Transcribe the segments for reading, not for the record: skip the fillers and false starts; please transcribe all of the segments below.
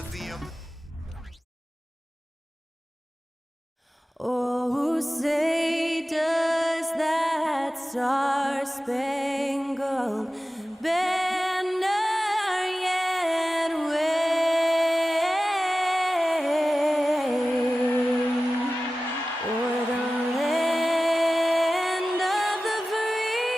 Coliseum. Oh, say does that star-spangled banner yet wave o'er the land of the free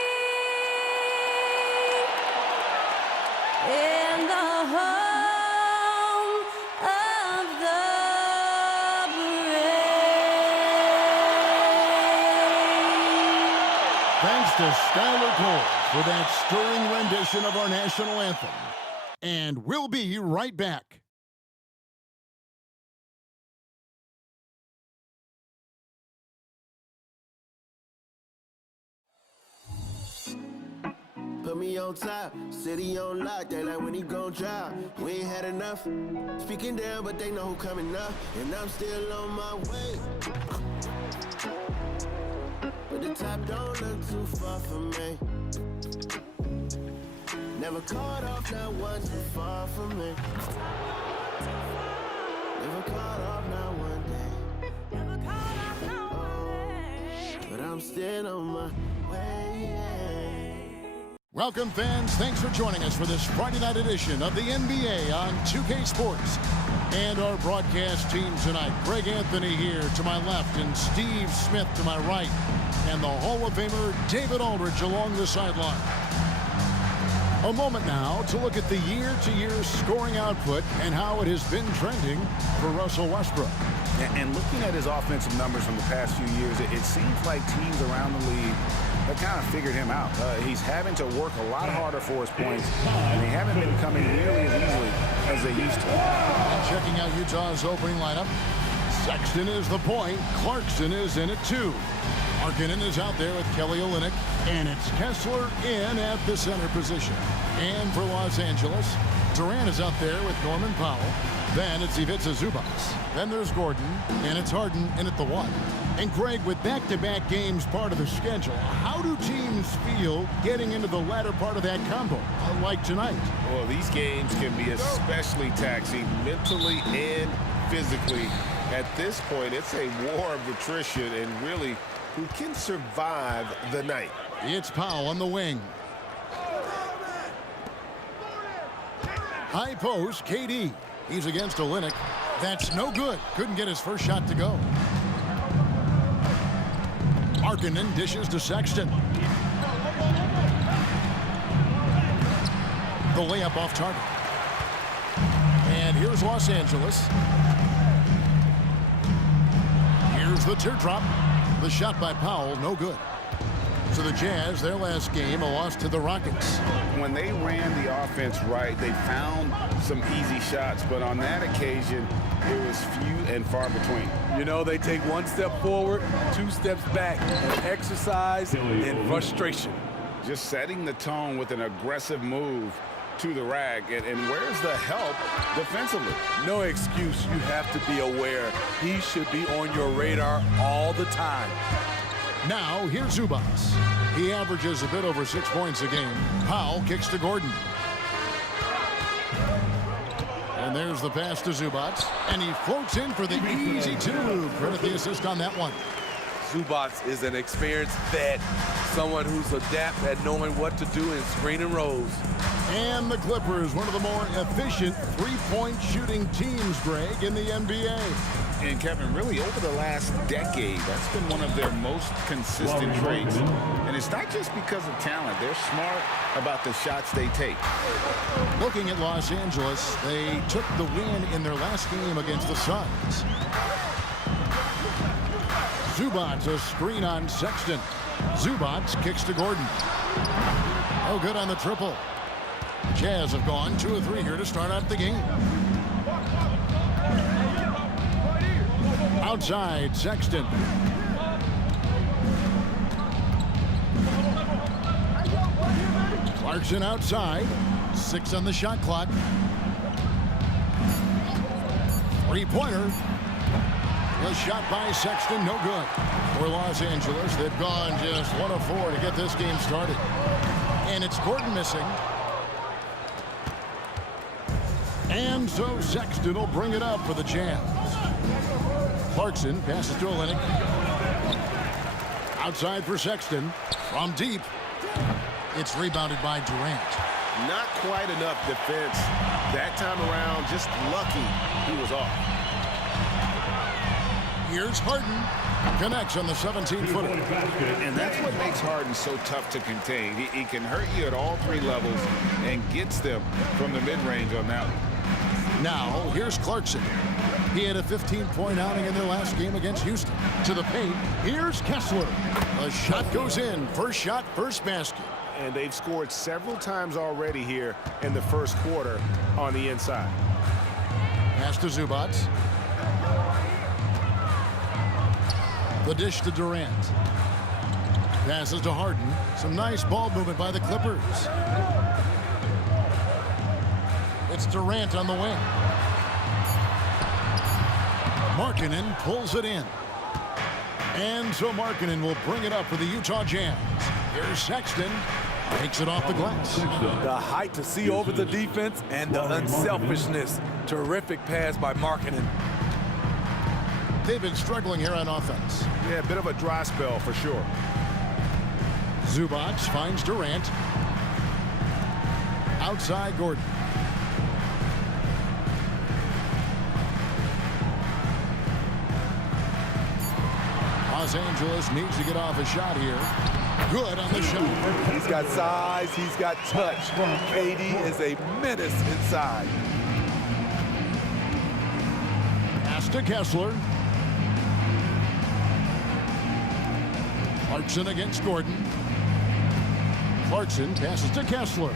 and the home of the brave. Thanks to Skylar Cole for that stirring rendition of our national anthem. And we'll be right back. Put me on top, city on lock, they like when he gon' drop. We ain't had enough, speaking down, but they know who coming up. And I'm still on my way. But the top don't look too far from me. Never caught off, not one too far from me. Never caught off, not one day. Oh, but I'm still on my way. Welcome, fans. Thanks for joining us for this Friday night edition of the NBA on 2K Sports. And our broadcast team tonight, Greg Anthony here to my left and Steve Smith to my right. And the Hall of Famer David Aldridge along the sideline. A moment now to look at the year-to-year scoring output and how it has been trending for Russell Westbrook. And looking at his offensive numbers from the past few years, it seems like teams around the league have kind of figured him out. He's having to work a lot harder for his points, and they haven't been coming nearly as easily as they used to. And checking out Utah's opening lineup, Sexton is the point. Clarkson is in at 2. Markkanen is out there with Kelly Olynyk, and it's Kessler in at the center position. And for Los Angeles, Durant is out there with Norman Powell. Then it's Ivica Zubac. Then there's Gordon, and it's Harden in at the 1. And Greg, with back-to-back games part of the schedule, how do teams feel getting into the latter part of that combo, like tonight? Well, these games can be especially taxing mentally and physically. At this point, it's a war of attrition, and really, who can survive the night? It's Powell on the wing. High post, KD. He's against Olynyk. That's no good. Couldn't get his first shot to go. Markkanen dishes to Sexton. The layup off target. And here's Los Angeles. Here's the teardrop. The shot by Powell, no good. So the Jazz, their last game, a loss to the Rockets. When they ran the offense right, they found some easy shots, but on that occasion, it was few and far between. You know, they take one step forward, 2 steps back, and exercise and frustration. Just setting the tone with an aggressive move to the rack, and where's the help defensively? No excuse. You have to be aware. He should be on your radar all the time. Now, here's Zubac. He averages a bit over 6 points a game. Powell kicks to Gordon. And there's the pass to Zubac. And he floats in for the easy 2. Credit the assist on that one. Zubac is an experienced vet, someone who's adept at knowing what to do in screen and rolls. And the Clippers, one of the more efficient three-point shooting teams, Greg, in the NBA. And Kevin, really over the last decade, that's been one of their most consistent traits. And it's not just because of talent. They're smart about the shots they take. Looking at Los Angeles, they took the win in their last game against the Suns. Zubac, a screen on Sexton. Zubac kicks to Gordon. Oh, good on the triple. Jazz have gone 2 of 3 here to start out the game. Outside, Sexton. Clarkson outside. 6 on the shot clock. 3-pointer. The shot by Sexton, no good. For Los Angeles, they've gone just 1 of 4 to get this game started. And it's Gordon missing. And so Sexton will bring it up for the Jazz. Clarkson passes to Olynyk. Outside for Sexton. From deep. It's rebounded by Durant. Not quite enough defense that time around. Just lucky he was off. Here's Harden. Connects on the 17-footer. And that's what makes Harden so tough to contain. He can hurt you at all three levels and gets them from the mid-range on that one. Now, here's Clarkson. He had a 15-point outing in their last game against Houston. To the paint, here's Kessler. A shot goes in. First shot, first basket. And they've scored several times already here in the first quarter on the inside. Pass to Zubac. The dish to Durant. Passes to Harden. Some nice ball movement by the Clippers. It's Durant on the wing. Markkanen pulls it in. And so Markkanen will bring it up for the Utah Jazz. Here's Sexton. Takes it off the glass. The height to see over the defense and the unselfishness. Terrific pass by Markkanen. They've been struggling here on offense. Yeah, a bit of a dry spell for sure. Zubac finds Durant. Outside Gordon. Los Angeles needs to get off a shot here. Good on the shot. He's got size, he's got touch. KD is a menace inside. Pass to Kessler. Clarkson against Gordon. Clarkson passes to Kessler.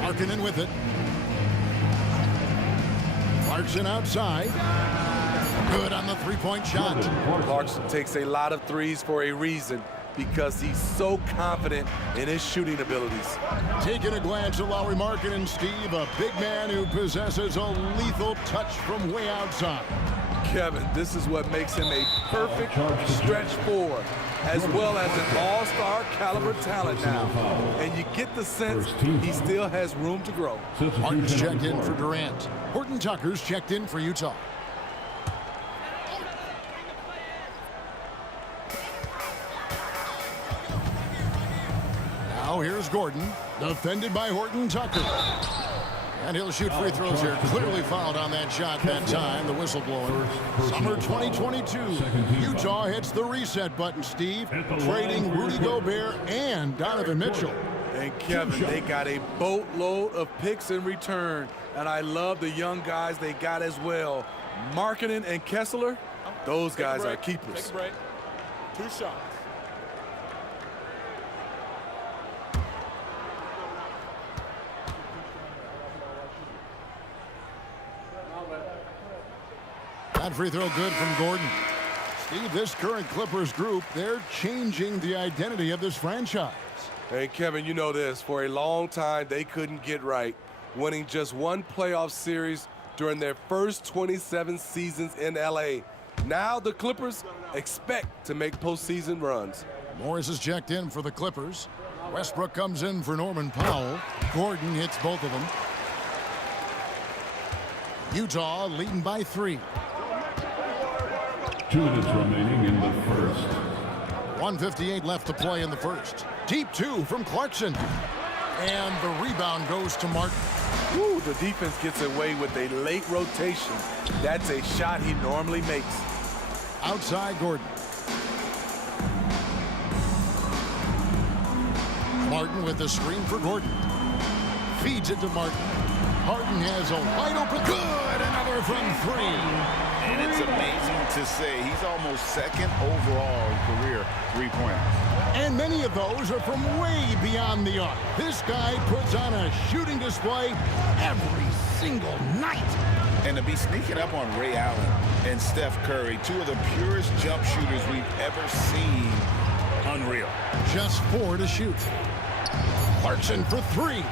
Markkanen with it. Clarkson outside. Good on the three-point shot. Clarkson takes a lot of threes for a reason, because he's so confident in his shooting abilities. Taking a glance at Lauri Markkanen, Steve, a big man who possesses a lethal touch from way outside. Kevin, this is what makes him a perfect stretch forward, as well as an all-star caliber talent now. And you get the sense he still has room to grow. Harden's checked in for Durant. Horton Tucker's checked in for Utah. Now here's Gordon, defended by Horton Tucker. And he'll shoot free throws here. Clearly fouled on that shot that time, the whistleblower. Summer 2022, Utah hits the reset button, Steve, trading Rudy Gobert and Donovan Mitchell. And Kevin, they got a boatload of picks in return. And I love the young guys they got as well. Markkanen and Kessler, those guys are keepers. Take a break. 2 shots. That free throw good from Gordon. Steve, this current Clippers group, they're changing the identity of this franchise. Hey, Kevin, you know this. For a long time, they couldn't get right, winning just one playoff series during their first 27 seasons in L.A. Now the Clippers expect to make postseason runs. Morris is checked in for the Clippers. Westbrook comes in for Norman Powell. Gordon hits both of them. Utah leading by 3. 2 minutes remaining in the first. 1:58 left to play in the first. Deep 2 from Clarkson. And the rebound goes to Martin. Ooh, the defense gets away with a late rotation. That's a shot he normally makes. Outside Gordon. Martin with the screen for Gordon. Feeds it to Martin. Harden has a wide open. Good! Another from 3. And it's amazing to say he's almost second overall in career three-pointers. And many of those are from way beyond the arc. This guy puts on a shooting display every single night. And to be sneaking up on Ray Allen and Steph Curry, 2 of the purest jump shooters we've ever seen, unreal. Just 4 to shoot. Clarkson for 3.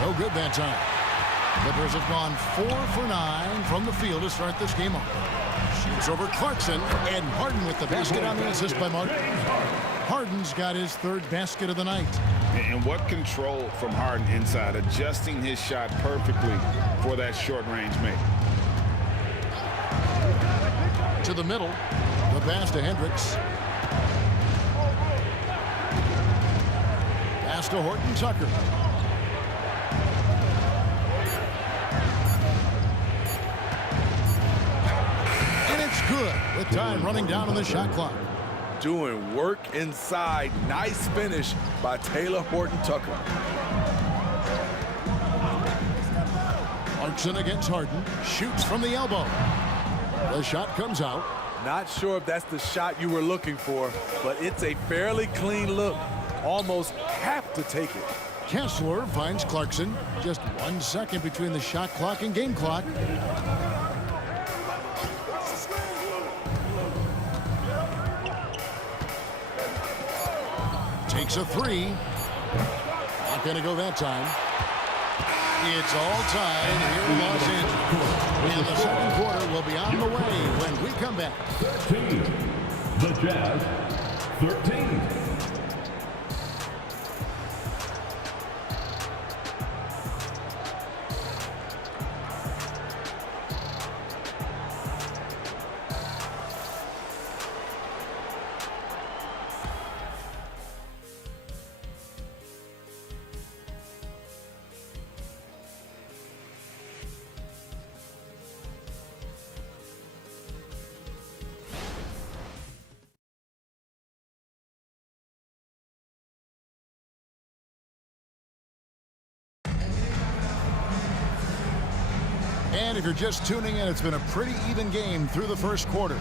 No good that time. Clippers have gone 4 for 9 from the field to start this game off. Shoots over Clarkson, and Harden with the basket on the assist by Martin. Harden's got his 3rd basket of the night. And what control from Harden inside, adjusting his shot perfectly for that short-range make. To the middle. The pass to Hendricks. Pass to Horton Tucker. And it's good with time running down on the shot clock. Doing work inside. Nice finish by Taylor Horton Tucker. Clarkson against Harden. Shoots from the elbow. The shot comes out. Not sure if that's the shot you were looking for, but it's a fairly clean look. Almost have to take it. Kessler finds Clarkson. Just 1 second between the shot clock and game clock. Takes a three. Not going to go that time. It's all tied here in Los Angeles. And the second quarter will be on the way when we come back. 13. The Jazz, 13. And if you're just tuning in, it's been a pretty even game through the first quarter.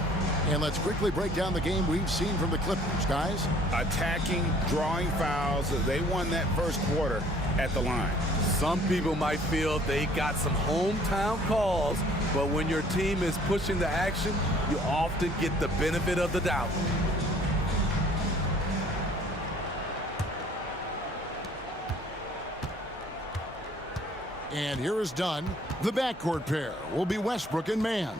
And let's quickly break down the game we've seen from the Clippers, guys. Attacking, drawing fouls. They won that first quarter at the line. Some people might feel they got some hometown calls, but when your team is pushing the action, you often get the benefit of the doubt. And here is Dunn. The backcourt pair will be Westbrook and Mann.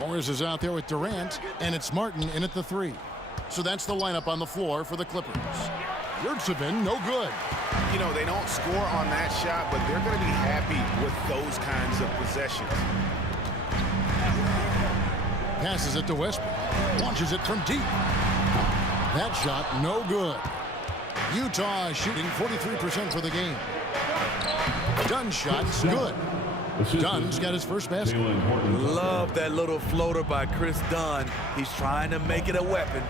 Morris is out there with Durant, and it's Martin in at the three. So that's the lineup on the floor for the Clippers. Yurtseven, no good. You know, they don't score on that shot, but they're going to be happy with those kinds of possessions. Passes it to Westbrook. Launches it from deep. That shot, no good. Utah is shooting 43% for the game. Dunn's shot's good. Dunn's got his first basket. Love that little floater by Chris Dunn. He's trying to make it a weapon.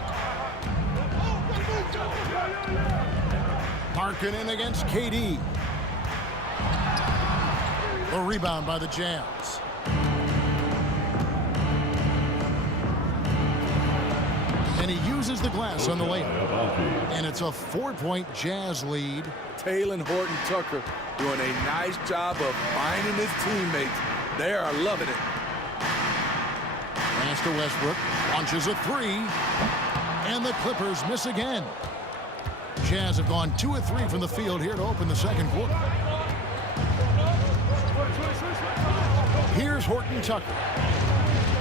Markkanen against KD. A rebound by the Jazz. And he uses the glass on the layup. And it's a 4-point Jazz lead. Taylor Horton Tucker doing a nice job of finding his teammates. They are loving it. Pass to Westbrook. Launches a three. And the Clippers miss again. Jazz have gone 2 of 3 from the field here to open the second quarter. Here's Horton Tucker.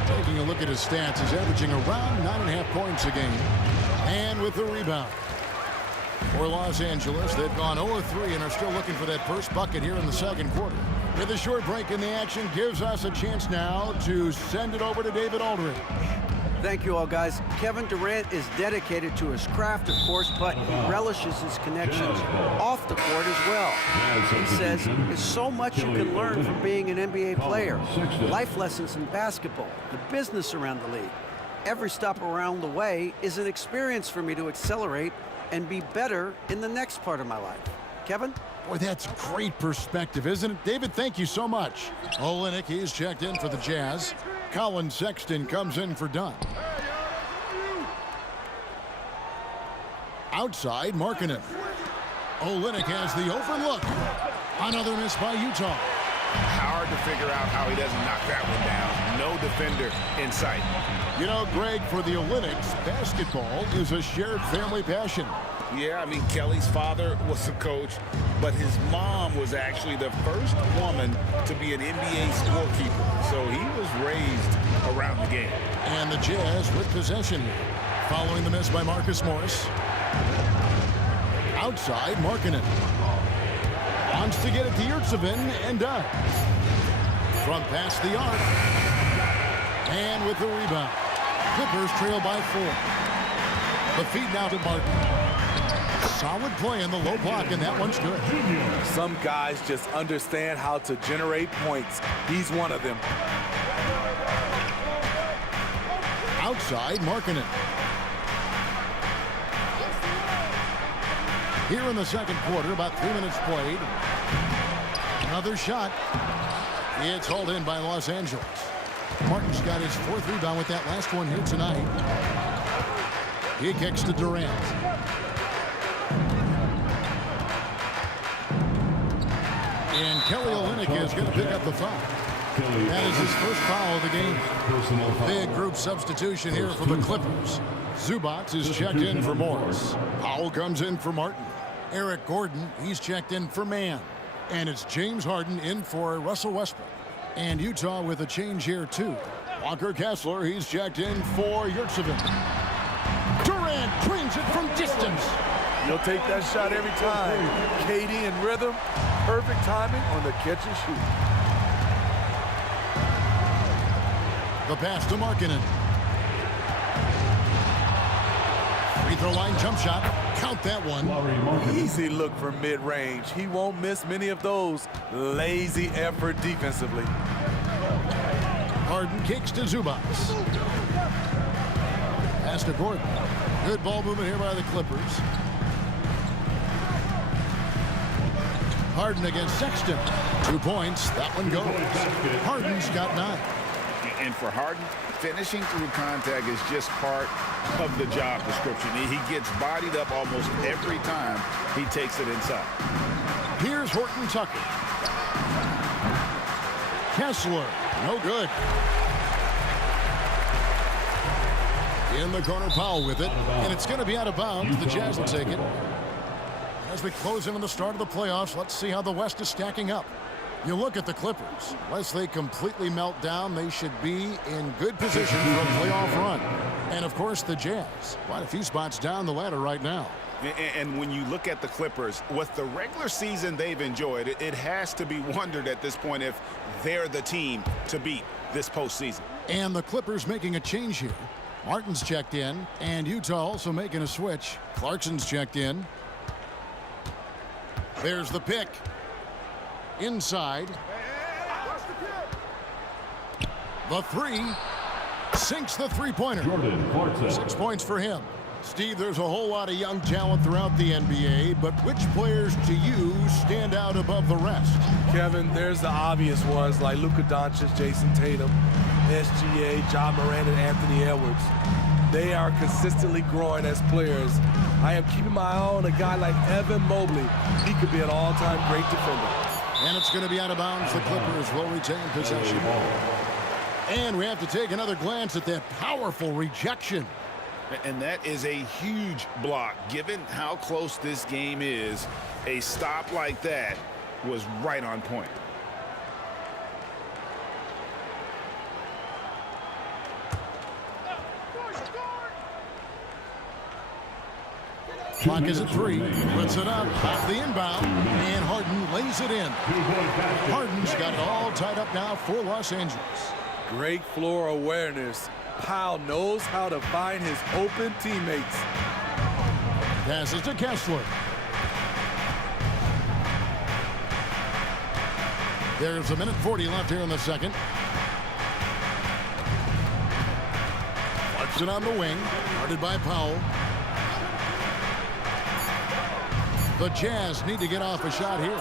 Taking a look at his stats, he's averaging around 9.5 points a game. And with the rebound. For Los Angeles, they've gone 0-3 and are still looking for that first bucket here in the second quarter. With a short break in the action, gives us a chance now to send it over to David Aldridge. Thank you all, guys. Kevin Durant is dedicated to his craft, of course, but he relishes his connections off the court as well. He says there's so much you can learn from being an NBA player. Life lessons in basketball, the business around the league. Every stop around the way is an experience for me to accelerate and be better in the next part of my life. Kevin? Boy, that's great perspective, isn't it? David, thank you so much. Olynyk, he's checked in for the Jazz. Colin Sexton comes in for Dunn. Outside, Markkanen. Olynyk has the open look. Another miss by Utah. Hard to figure out how he doesn't knock that one down. No defender in sight. You know, Greg, for the Olynyks, basketball is a shared family passion. Yeah, I mean, Kelly's father was a coach, but his mom was actually the first woman to be an NBA scorekeeper. So he was raised around the game. And the Jazz with possession here. Following the miss by Marcus Morris. Outside, Markkanen. Wants to get it to Yurtseven and does. From past the arc. And with the rebound. Clippers trail by 4. The feed now to Martin. Solid play in the low block, and that one's good. Some guys just understand how to generate points. He's one of them. Outside, Markkanen. Here in the second quarter, about 3 minutes played. Another shot. It's hauled in by Los Angeles. Martin's got his 4th rebound with that last one here tonight. He kicks to Durant. And Kelly Olynyk is going to pick up the foul. That is his first foul of the game. Big group substitution here for the Clippers. Zubac is checked in for Morris. Powell comes in for Martin. Eric Gordon, he's checked in for Mann. And it's James Harden in for Russell Westbrook. And Utah with a change here, too. Walker Kessler, he's checked in for Yurtseven. Durant drains it from distance. You'll take that shot every time. KD in rhythm, perfect timing on the catch and shoot. The pass to Markkanen. Free throw line jump shot. Count that one. Easy look for mid-range. He won't miss many of those. Lazy effort defensively. Harden kicks to Zubac. Pass to Gordon. Good ball movement here by the Clippers. Harden against Sexton. 2 points. That one goes. Harden's got 9. And for Harden, finishing through contact is just part of the job description. He gets bodied up almost every time he takes it inside. Here's Horton Tucker. Kessler, no good. In the corner, Powell with it. And it's going to be out of bounds. The Jazz will take it. As we close in on the start of the playoffs, let's see how the West is stacking up. You look at the Clippers. Unless they completely melt down, they should be in good position for a playoff run. And, of course, the Jazz. Quite a few spots down the ladder right now. And when you look at the Clippers, with the regular season they've enjoyed, it has to be wondered at this point if they're the team to beat this postseason. And the Clippers making a change here. Martin's checked in, and Utah also making a switch. Clarkson's checked in. There's the pick. Inside. The 3. Sinks the three-pointer. 6 points for him. Steve, there's a whole lot of young talent throughout the NBA, but which players to you stand out above the rest? Kevin, there's the obvious ones like Luka Doncic, Jason Tatum, SGA, John Morant, and Anthony Edwards. They are consistently growing as players. I am keeping my eye on a guy like Evan Mobley. He could be an all-time great defender. And it's going to be out of bounds. The Clippers will retain possession. And we have to take another glance at that powerful rejection. And that is a huge block. Given how close this game is, a stop like that was right on point. Clock is at 3. Puts it up off the inbound. And Harden lays it in. Harden's got it all tied up now for Los Angeles. Great floor awareness. Powell knows how to find his open teammates. Passes to Kessler. There's a minute 40 left here in the second. Clarkson on the wing. Guarded by Powell. The Jazz need to get off a shot here.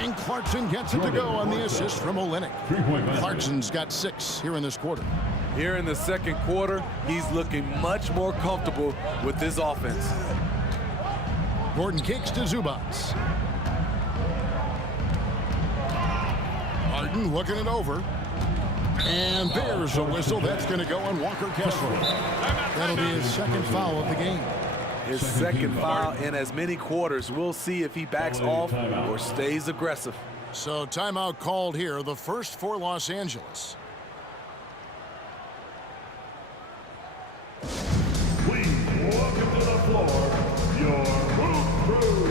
And Clarkson gets it to go on the assist from Olynyk. Clarkson's got 6 here in this quarter. Here in the second quarter, he's looking much more comfortable with this offense. Gordon kicks to Zubac. Harden looking it over. And there's a whistle. That's going to go on Walker Kessler. That'll be his second foul of the game. His second foul in as many quarters. We'll see if he backs off or stays aggressive. So timeout called here, the first for Los Angeles. Please welcome to the floor your Hoop Crew.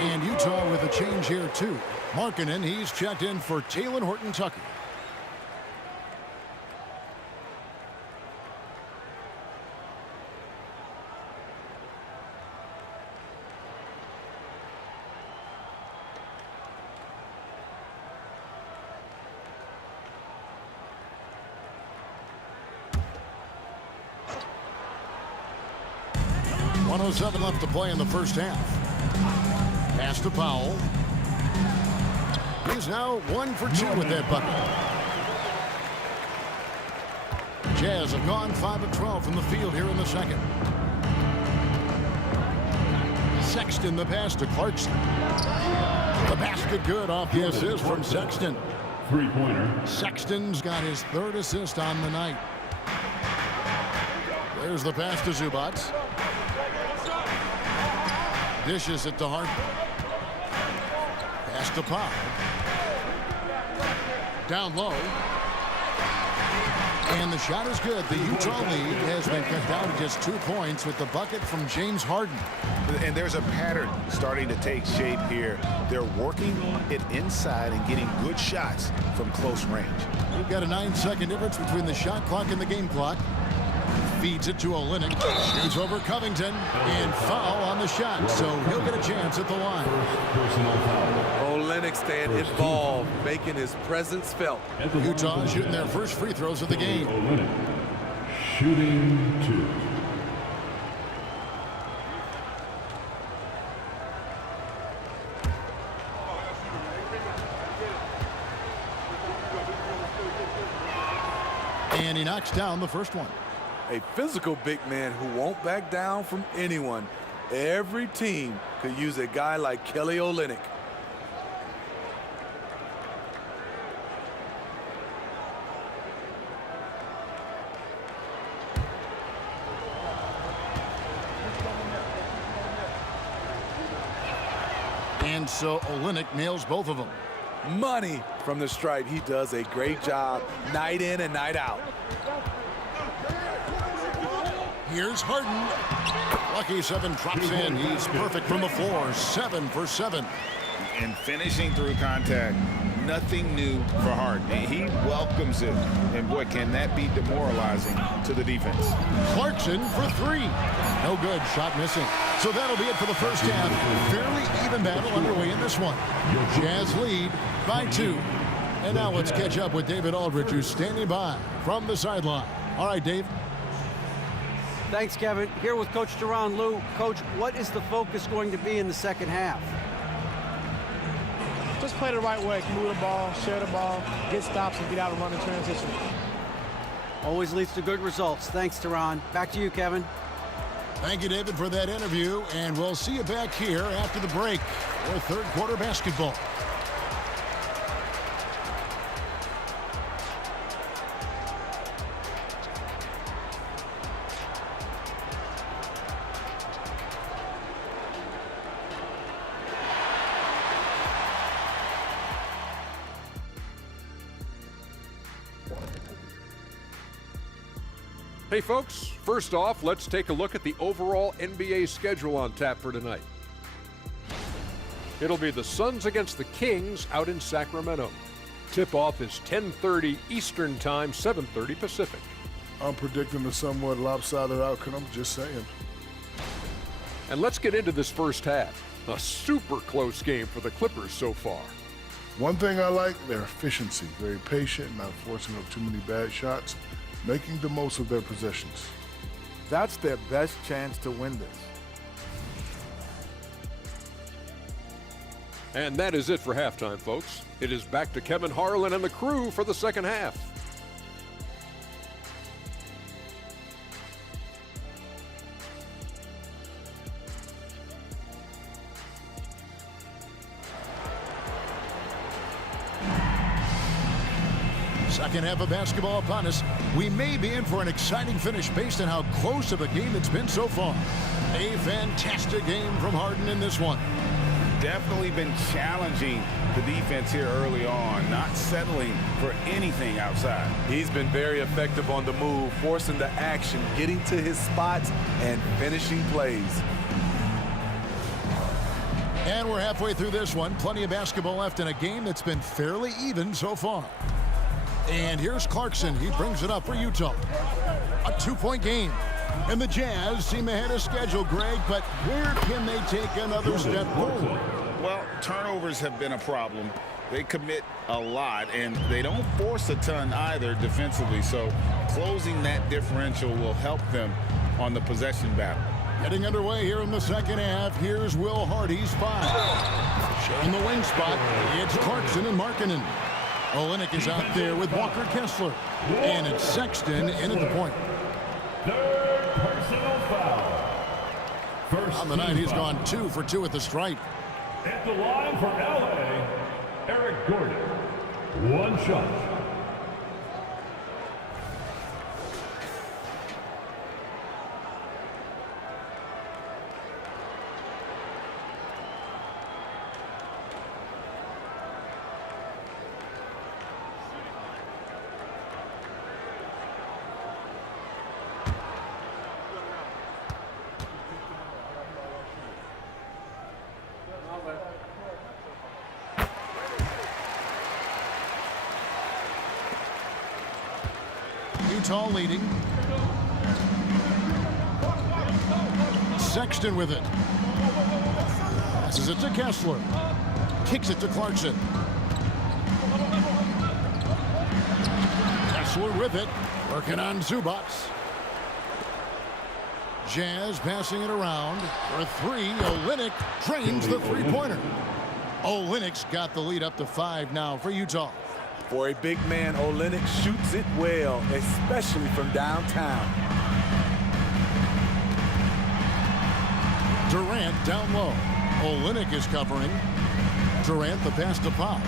And Utah with a change here, too. Markkanen, he's checked in for Taylor Horton-Tucker. .107 left to play in the first half. Pass to Powell. He's now 1 for 2 with that bucket. Jazz have gone 5 of 12 from the field here in the second. Sexton the pass to Clarkson. The basket good off the assist from Sexton. Three-pointer. Sexton's got his 3rd assist on the night. There's the pass to Zubac. Dishes it to Hart. Pass to Powell. Down low. And the shot is good. The Utah lead has been cut down to just 2 points with the bucket from James Harden. And there's a pattern starting to take shape here. They're working it inside and getting good shots from close range. We've got a 9-second difference between the shot clock and the game clock. Feeds it to Olynyk. Shoots over Covington. And foul on the shot. So he'll get a chance at the line. Personal foul. Olynyk staying involved, making his presence felt. Utah shooting their first free throws of the game. Olynyk. Shooting 2. And he knocks down the first one. A physical big man who won't back down from anyone. Every team could use a guy like Kelly Olynyk. And so Olynyk nails both of them. Money from the stripe. He does a great job night in and night out. Here's Harden. Lucky 7 drops in. He's perfect from the floor. 7 for 7. And finishing through contact, nothing new for Harden. He welcomes it. And boy, can that be demoralizing to the defense. Clarkson for 3. No good. Shot missing. So that'll be it for the first half. Fairly even battle underway in this one. Jazz lead by 2. And now let's catch up with David Aldridge, who's standing by from the sideline. All right, Dave. Thanks, Kevin. Here with Coach Tyronn Lue. Coach, what is the focus going to be in the second half? Just play the right way. Move the ball, share the ball, get stops, and get out and run in transition. Always leads to good results. Thanks, Tyronn. Back to you, Kevin. Thank you, David, for that interview. And we'll see you back here after the break for third quarter basketball. Hey folks, first off, let's take a look at the overall NBA schedule on tap for tonight. It'll be the Suns against the Kings out in Sacramento. Tip-off is 10:30 Eastern Time, 7:30 Pacific. I'm predicting a somewhat lopsided outcome, just saying. And let's get into this first half. A super close game for the Clippers so far. One thing I like, their efficiency. Very patient, not forcing up too many bad shots, making the most of their possessions. That's their best chance to win this. And that is it for halftime, folks. It is back to Kevin Harlan and the crew for the second half. Second half of basketball upon us. We may be in for an exciting finish based on how close of a game it's been so far. A fantastic game from Harden in this one. Definitely been challenging the defense here early on, not settling for anything outside. He's been very effective on the move, forcing the action, getting to his spots, and finishing plays. And we're halfway through this one. Plenty of basketball left in a game that's been fairly even so far. And here's Clarkson. He brings it up for Utah. A 2-point game. And the Jazz seem ahead of schedule, Greg, but where can they take another step forward? Well, turnovers have been a problem. They commit a lot, and they don't force a ton either defensively. So closing that differential will help them on the possession battle. Getting underway here in the second half. Here's Will Hardy's 5. Sharing the wing spot, it's Clarkson and Markkanen. Olynyk is out there with Walker Kessler. And it's Sexton in at the point. Third personal foul. First on the night, he's gone 2 for 2 at the stripe. At the line for LA, Eric Gordon. 1 shot. Utah leading. Sexton with it. Passes it to Kessler. Kicks it to Clarkson. Kessler with it. Working on Zubac. Jazz passing it around for 3. Olynyk drains the three-pointer. Olynyk's got the lead up to 5 now for Utah. For a big man, Olynyk shoots it well, especially from downtown. Durant down low. Olynyk is covering. Durant the pass to Pop.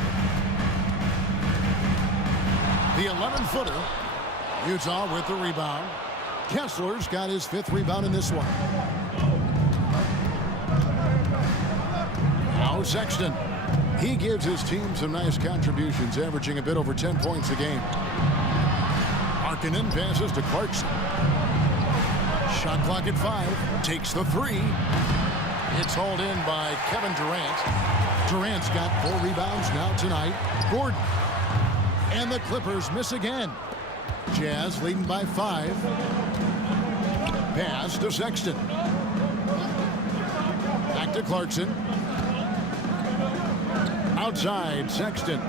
The 11-footer. Utah with the rebound. Kessler's got his 5th rebound in this one. Now Sexton. He gives his team some nice contributions, averaging a bit over 10 points a game. Markkanen passes to Clarkson. Shot clock at 5. Takes the 3. It's hauled in by Kevin Durant. Durant's got 4 rebounds now tonight. Gordon. And the Clippers miss again. Jazz leading by 5. Pass to Sexton. Back to Clarkson. Outside, Sexton.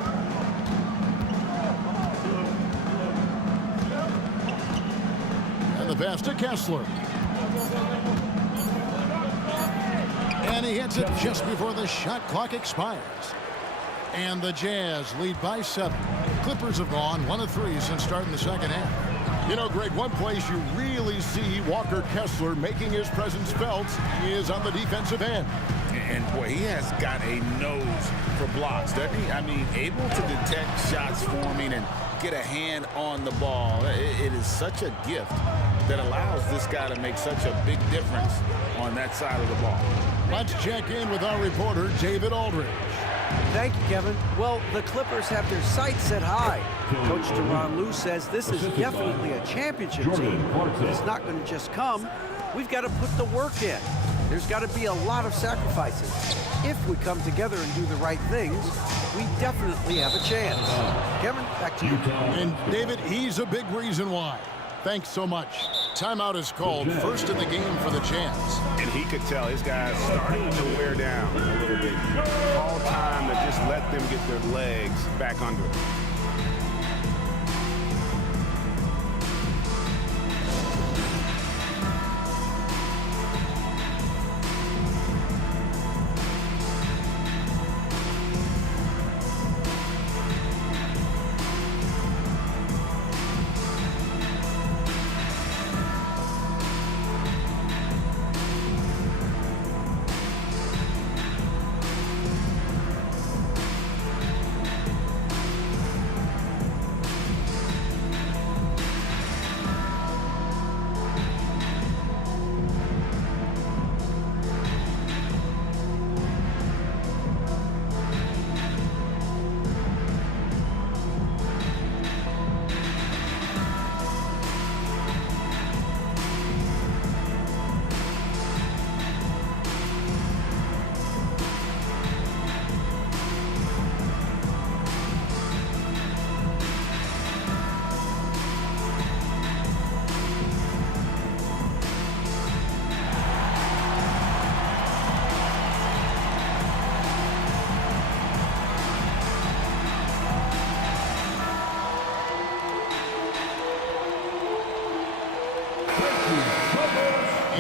And the pass to Kessler. And he hits it just before the shot clock expires. And the Jazz lead by 7. Clippers have gone 1 of 3 since starting the second half. You know, Greg, one place you really see Walker Kessler making his presence felt is on the defensive end. And boy, he has got a nose for blocks, doesn't he? I mean, able to detect shots forming and get a hand on the ball. It is such a gift that allows this guy to make such a big difference on that side of the ball. Let's check in with our reporter, David Aldridge. Thank you, Kevin. Well, the Clippers have their sights set high. Coach Tyronn Lue says this is definitely a championship team. It's not going to just come. We've got to put the work in. There's got to be a lot of sacrifices. If we come together and do the right things, we definitely have a chance. Kevin, back to you. And David, he's a big reason why. Thanks so much. Timeout is called, first in the game for the Jazz. And he could tell his guys starting to wear down a little bit. All time to just let them get their legs back under it.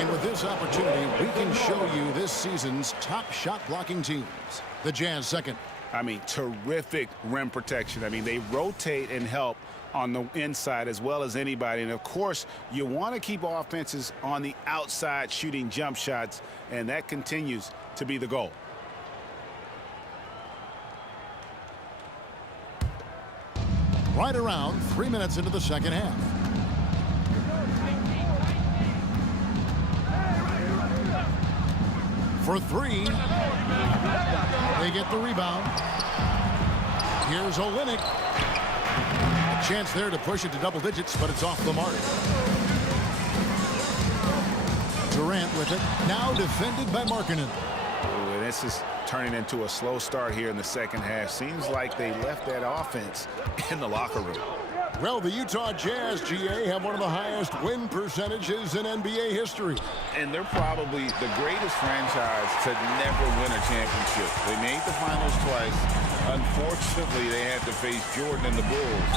And with this opportunity, we can show you this season's top shot blocking teams. The Jazz second. I mean, terrific rim protection. I mean, they rotate and help on the inside as well as anybody. And, of course, you want to keep offenses on the outside shooting jump shots, and that continues to be the goal. Right around 3 minutes into the second half. For three. They get the rebound. Here's Olynyk. A chance there to push it to double digits, but it's off the mark. Durant with it. Now defended by Markkanen. Oh, and this is turning into a slow start here in the second half. Seems like they left that offense in the locker room. Well, the Utah Jazz, GA, have one of the highest win percentages in NBA history. And they're probably the greatest franchise to never win a championship. They made the finals twice. Unfortunately, they had to face Jordan and the Bulls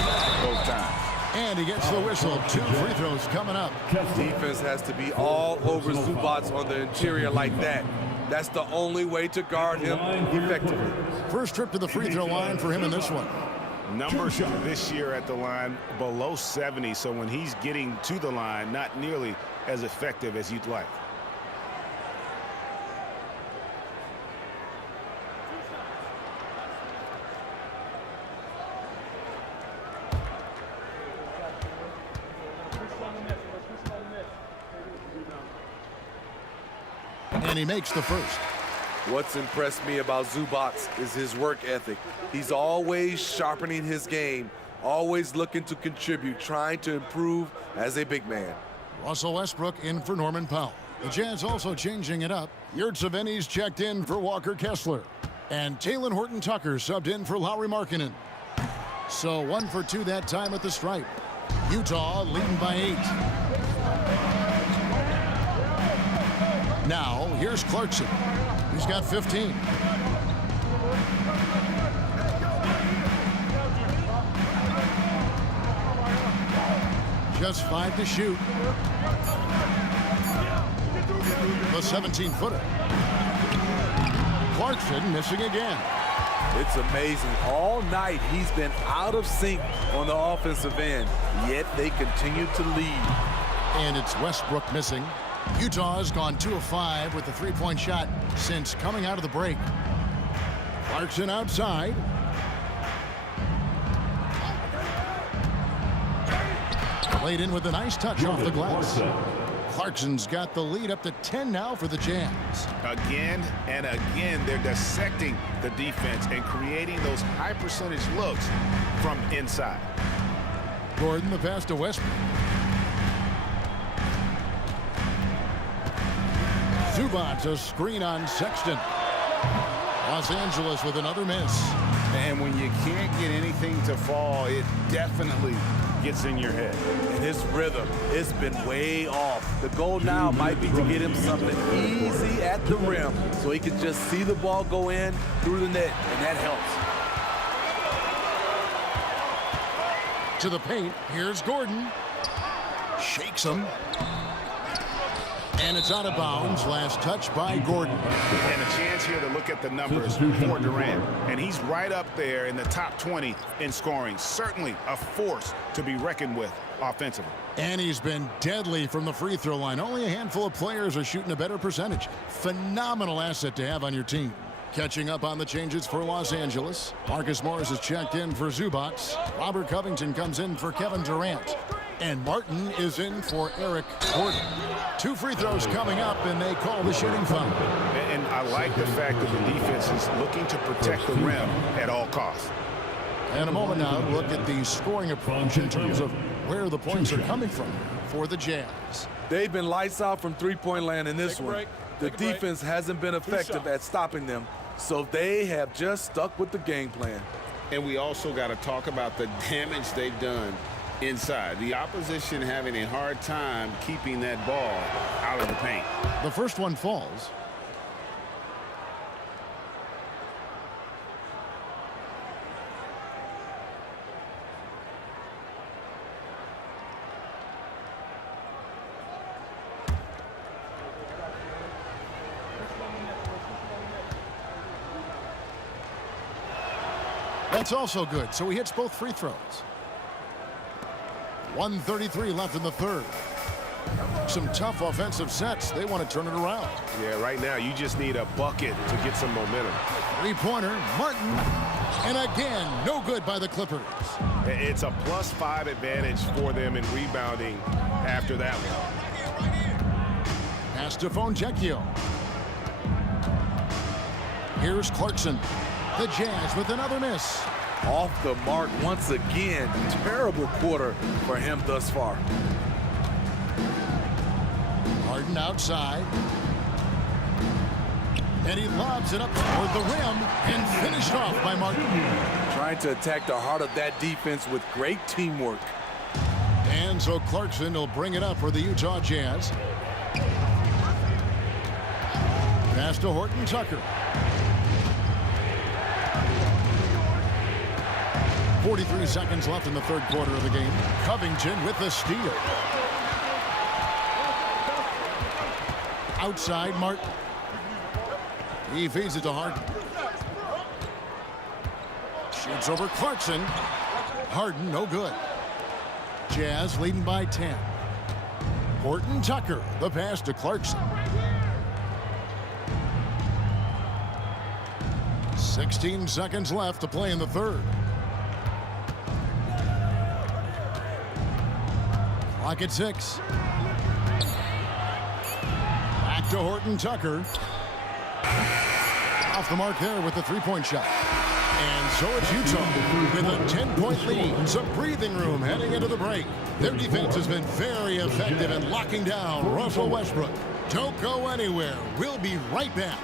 both times. And he gets the whistle. 2 free throws coming up. Defense has to be all over Zubac on the interior like that. That's the only way to guard him effectively. First trip to the free throw line for him in this one. Numbers this year at the line below 70, so when he's getting to the line, not nearly as effective as you'd like. And he makes the first. What's impressed me about Zubac is his work ethic. He's always sharpening his game, always looking to contribute, trying to improve as a big man. Russell Westbrook in for Norman Powell. The Jazz also changing it up. Yurtseven's checked in for Walker Kessler. And Talen Horton-Tucker subbed in for Lauri Markkanen. So 1 for 2 that time at the stripe. Utah leading by 8. Now, here's Clarkson. He's got 15. Just 5 to shoot. The 17-footer. Clarkson missing again. It's amazing. All night he's been out of sync on the offensive end, yet they continue to lead. And it's Westbrook missing. Utah has gone 2 of 5 with the three-point shot since coming out of the break. Clarkson outside. Played in with a nice touch off the glass. Clarkson's got the lead up to 10 now for the Jazz. Again and again, they're dissecting the defense and creating those high-percentage looks from inside. Gordon, the pass to Westbrook. Zubac, a screen on Sexton. Los Angeles with another miss. And when you can't get anything to fall, it definitely gets in your head. And his rhythm, it's been way off. The goal now might be to get him something easy at the rim so he can just see the ball go in through the net, and that helps. To the paint, here's Gordon. Shakes him. And it's out of bounds. Last touch by Gordon. And a chance here to look at the numbers for Durant. And he's right up there in the top 20 in scoring. Certainly a force to be reckoned with offensively. And he's been deadly from the free throw line. Only a handful of players are shooting a better percentage. Phenomenal asset to have on your team. Catching up on the changes for Los Angeles. Marcus Morris is checked in for Zubac. Robert Covington comes in for Kevin Durant. And Martin is in for Eric Gordon. 2 free throws coming up, and they call the shooting foul. And I like the fact that the defense is looking to protect the rim at all costs. And a moment now to look at the scoring approach in terms of where the points are coming from for the Jazz. They've been lights out from three-point land in this one. The defense hasn't been effective at stopping them, so they have just stuck with the game plan. And we also got to talk about the damage they've done inside. The opposition having a hard time keeping that ball out of the paint. The first one falls. That's also good, so he hits both free throws. 1:33 left in the third. Some tough offensive sets. They want to turn it around. Yeah, right now you just need a bucket to get some momentum. Three-pointer, Martin. And again, no good by the Clippers. It's a +5 advantage for them in rebounding after that one. Pass to Fontecchio. Here's Clarkson. The Jazz with another miss. Off the mark once again. Terrible quarter for him thus far. Harden outside. And he lobs it up toward the rim and finished off by Martin. Trying to attack the heart of that defense with great teamwork. And so Clarkson will bring it up for the Utah Jazz. Pass to Horton Tucker. 43 seconds left in the third quarter of the game. Covington with the steal. Outside, Martin. He feeds it to Harden. Shoots over Clarkson. Harden, no good. Jazz leading by 10. Horton Tucker, the pass to Clarkson. 16 seconds left to play in the third. Clock at 6. Back to Horton Tucker. Off the mark there with the three-point shot. And so it's Utah with a 10-point lead. Some breathing room heading into the break. Their defense has been very effective in locking down Russell Westbrook. Don't go anywhere. We'll be right back.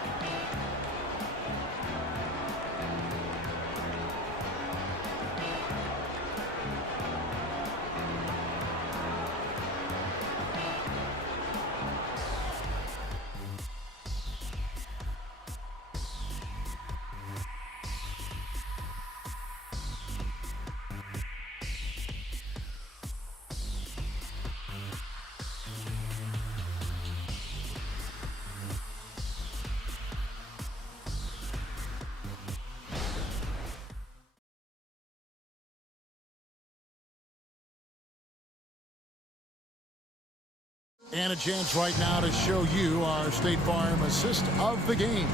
And a chance right now to show you our State Farm assist of the game.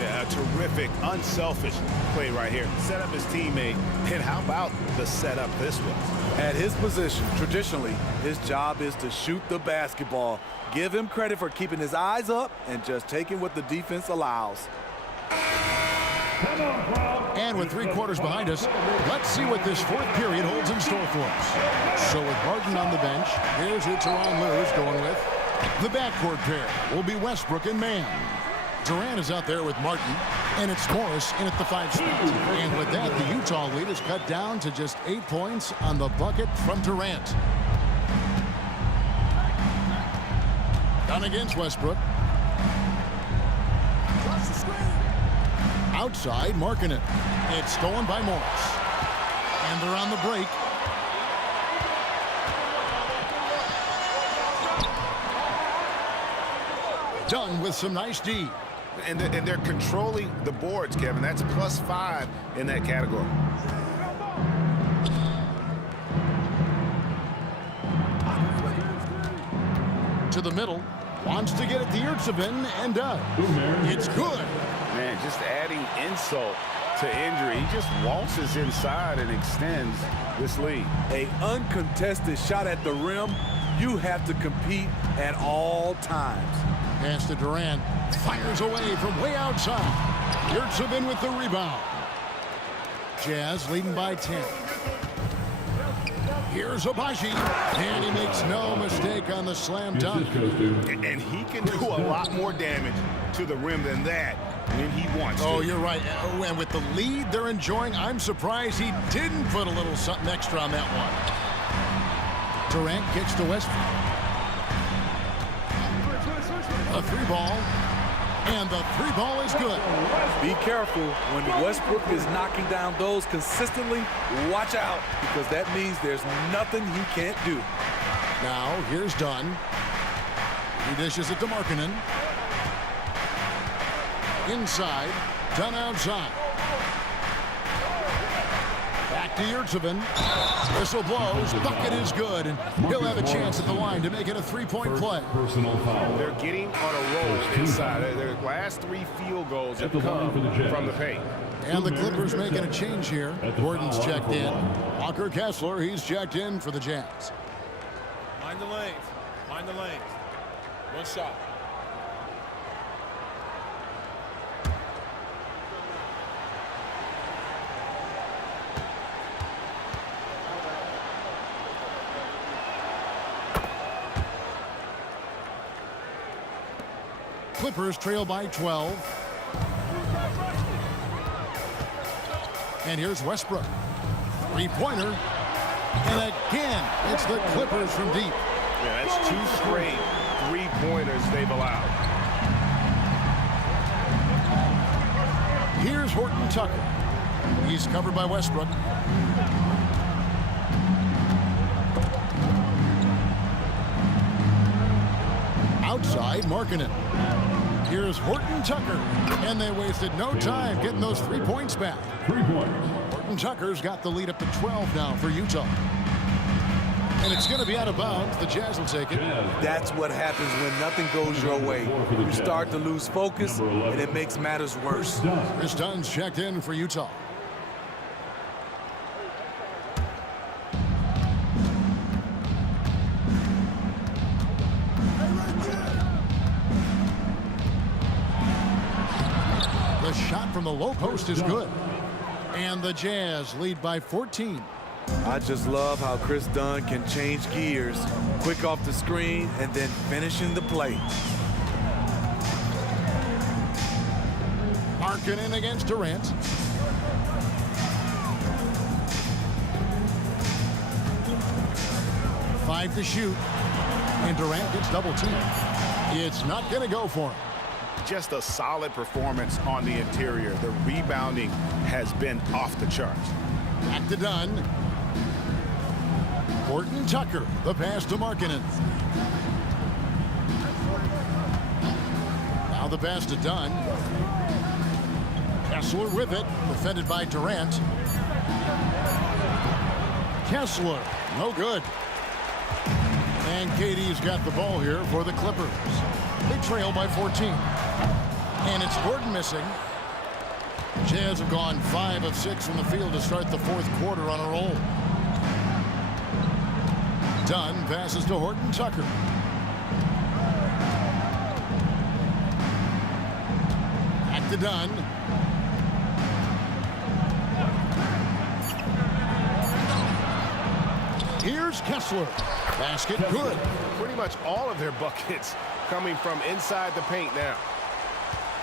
Yeah, a terrific, unselfish play right here. Set up his teammate. And how about the setup this was? At his position, traditionally, his job is to shoot the basketball. Give him credit for keeping his eyes up and just taking what the defense allows. And with 3 quarters behind us, let's see what this fourth period holds in store for us. So with Harden on the bench, here's who Tyronn Lue's going with. The backcourt pair will be Westbrook and Mann. Durant is out there with Martin, and it's Morris in at the 5 spot. And with that, the Utah lead is cut down to just 8 points on the bucket from Durant. Down against Westbrook. Outside, Markkanen. It's stolen by Morris. And they're on the break. Done with some nice D. And they're controlling the boards, Kevin. That's +5 in that category. To the middle. Wants to get it to Yurtseven and does. It's good. Man, just adding insult to injury. He just waltzes inside and extends this lead. An uncontested shot at the rim. You have to compete at all times. Pass to Durant. Fires away from way outside. Yurtseven with the rebound. Jazz leading by 10. Here's Abaji. And he makes no mistake on the slam dunk. And he can do a lot more damage to the rim than that when he wants to. Oh, you're right. And with the lead they're enjoying, I'm surprised he didn't put a little something extra on that one. Durant kicks to Westbrook. A 3-ball. And the 3-ball is good. Be careful when Westbrook is knocking down those consistently. Watch out, because that means there's nothing he can't do. Now, here's Dunn. He dishes it to Markkanen. Inside, Dunn outside. to Yurtseven. Whistle blows. Bucket is good, and he'll have a chance at the line to make it a three-point play. Personal foul. They're getting on a roll inside. Their last 3 field goals have come from the paint. And the Clippers making a change here. Gordon's checked in. Walker Kessler, he's checked in for the Jazz. Mind the lanes. Mind the lanes. One shot. Clippers trail by 12. And here's Westbrook. Three-pointer. And again, it's the Clippers from deep. Yeah, that's 2 straight three-pointers they've allowed. Here's Horton Tucker. He's covered by Westbrook. Outside, Markkanen. Here's Horton Tucker. And they wasted no time getting those 3 points back. 3 points. Horton Tucker's got the lead up to 12 now for Utah. And it's going to be out of bounds. The Jazz will take it. That's what happens when nothing goes your way. You start to lose focus, and it makes matters worse. Chris Dunn's checked in for Utah. The shot from the low post is good. And the Jazz lead by 14. I just love how Chris Dunn can change gears, quick off the screen, and then finishing the play. Markkanen against Durant. Five to shoot. And Durant gets double teamed. It's not going to go for him. Just a solid performance on the interior. The rebounding has been off the charts. Back to Dunn. Horton Tucker, the pass to Markkanen. Now the pass to Dunn. Kessler with it, defended by Durant. Kessler, no good. And KD's got the ball here for the Clippers. They trail by 14. And it's Gordon missing. Jazz have gone 5 of 6 from the field to start the 4th quarter on a roll. Dunn passes to Horton Tucker. Back to Dunn. Here's Kessler. Basket good. Pretty much all of their buckets coming from inside the paint now.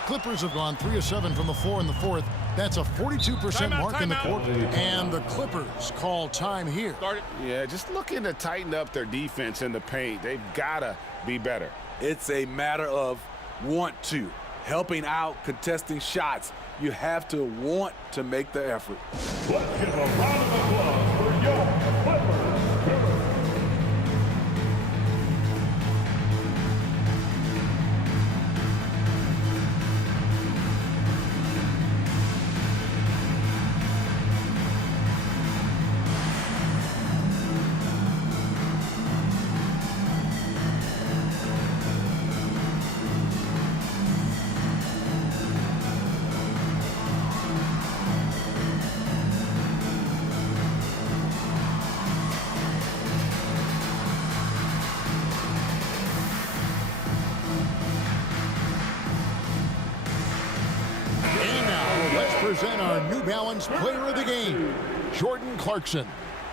Clippers have gone 3 of 7 from the floor in the 4th. That's a 42% mark in the quarter. And the Clippers call time here. Yeah, just looking to tighten up their defense in the paint. They've got to be better. It's a matter of want to. Helping out, contesting shots. You have to want to make the effort. Let's give a round of applause for your Clippers. Present our New Balance Player of the Game, Jordan Clarkson.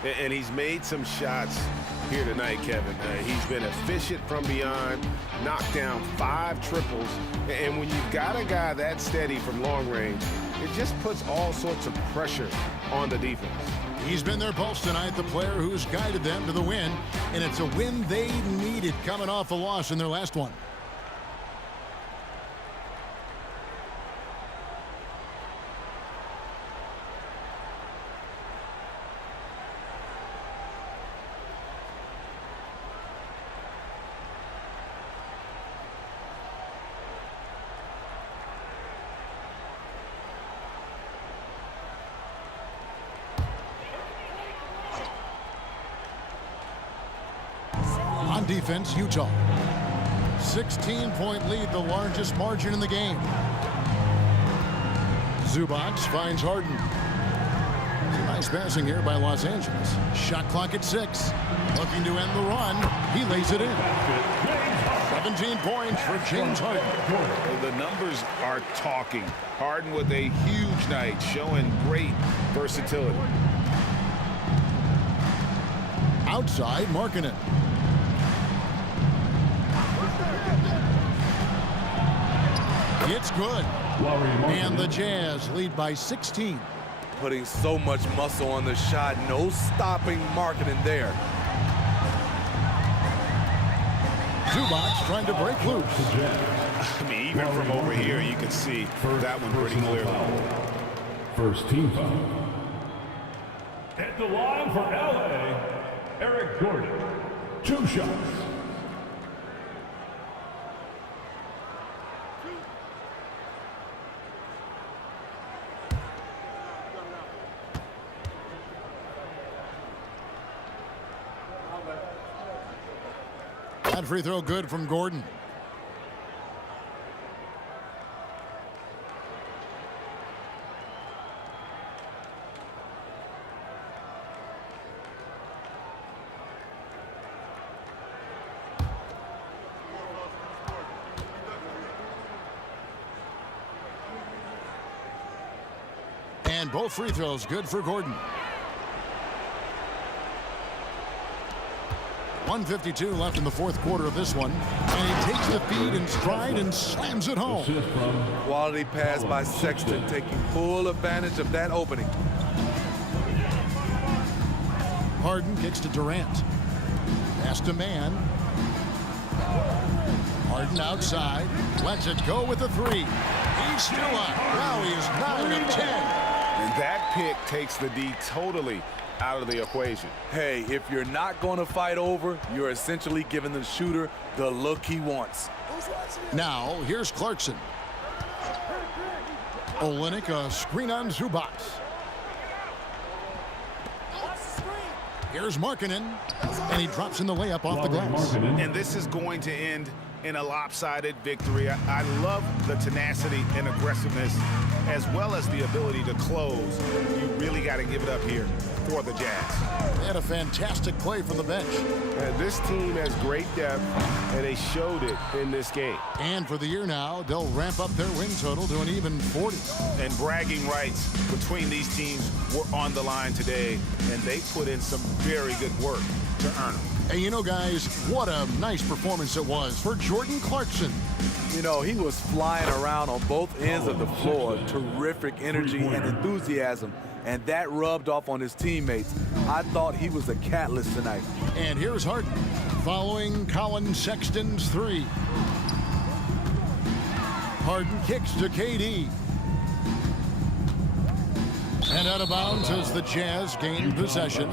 And he's made some shots here tonight, Kevin. He's been efficient from beyond, knocked down 5 triples. And when you've got a guy that steady from long range, it just puts all sorts of pressure on the defense. He's been their pulse tonight, the player who's guided them to the win. And it's a win they needed coming off a loss in their last one. defense, Utah. 16-point lead, the largest margin in the game. Zubac finds Harden. Nice passing here by Los Angeles. Shot clock at 6. Looking to end the run. He lays it in. 17 points for James Harden. Well, the numbers are talking. Harden with a huge night, showing great versatility. Outside, Markkanen. It's good. And the Jazz lead by 16. Putting so much muscle on the shot. No stopping Markkanen there. Zubac trying to break loose. I mean, even from over here, you can see that one pretty clearly. First team foul. At the line for LA, Eric Gordon. 2 shots. That free throw good from Gordon. And both free throws good for Gordon. 1:52 left in the fourth quarter of this one. And he takes the feed in stride and slams it home. Quality pass by Sexton, taking full advantage of that opening. Harden kicks to Durant. Pass to Mann. Harden outside. Lets it go with a 3. He's still up. Now he is 9 of 10. And that pick takes the D totally out of the equation. Hey, if you're not going to fight over, you're essentially giving the shooter the look he wants. Now, here's Clarkson. Olynyk, a screen on Zubac. Here's Markkanen, and he drops in the layup off the glass. And this is going to end in a lopsided victory. I love the tenacity and aggressiveness, as well as the ability to close. You really got to give it up here for the Jazz. They had a fantastic play from the bench. And this team has great depth, and they showed it in this game. And for the year now, they'll ramp up their win total to an even 40. And bragging rights between these teams were on the line today, and they put in some very good work to earn them. Hey, you know, guys, what a nice performance it was for Jordan Clarkson. You know, he was flying around on both ends of the floor. Terrific energy and enthusiasm, and that rubbed off on his teammates. I thought he was a catalyst tonight. And here's Harden following Colin Sexton's 3. Harden kicks to KD. And out of bounds as the Jazz gain possession.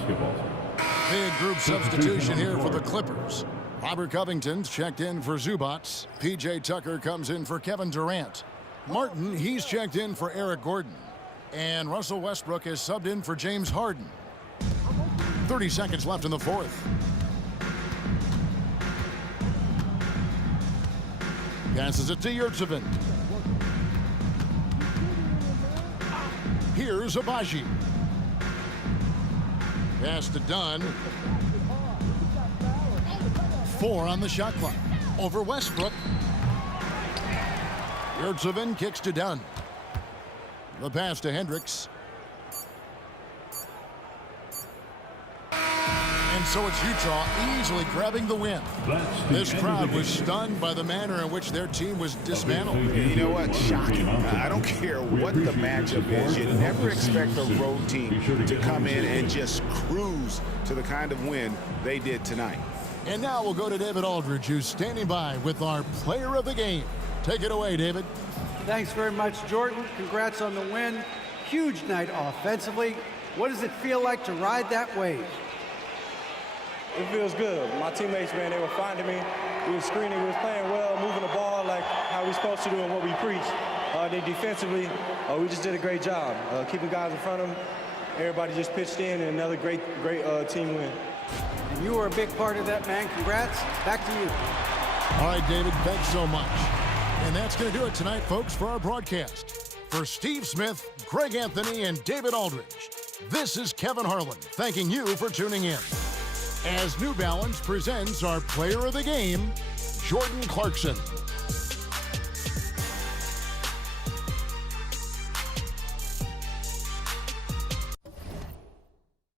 Big group substitution here for the Clippers. Robert Covington's checked in for Zubac. P.J. Tucker comes in for Kevin Durant. Martin, he's checked in for Eric Gordon. And Russell Westbrook is subbed in for James Harden. 30 seconds left in the fourth. Passes it to Yurtseven. Here's Abaji. Pass to Dunn. 4 on the shot clock. Over Westbrook. Yurtseven kicks to Dunn. The pass to Hendricks. And so it's Utah easily grabbing the win. This crowd was stunned by the manner in which their team was dismantled. You know what? Shocking. I don't care what the matchup is. You never expect a road team to come in and just cruise to the kind of win they did tonight. And now we'll go to David Aldridge, who's standing by with our player of the game. Take it away, David. Thanks very much, Jordan. Congrats on the win. Huge night offensively. What does it feel like to ride that wave? It feels good. My teammates, man, they were finding me. We were screening, we was playing well, moving the ball like how we're supposed to do and what we preach. Then defensively, we just did a great job. Keeping guys in front of them. Everybody just pitched in, and another great team win. And you were a big part of that, man. Congrats. Back to you. All right, David, thanks so much. And that's going to do it tonight, folks, for our broadcast. For Steve Smith, Greg Anthony, and David Aldridge, this is Kevin Harlan thanking you for tuning in. As New Balance presents our player of the game, Jordan Clarkson.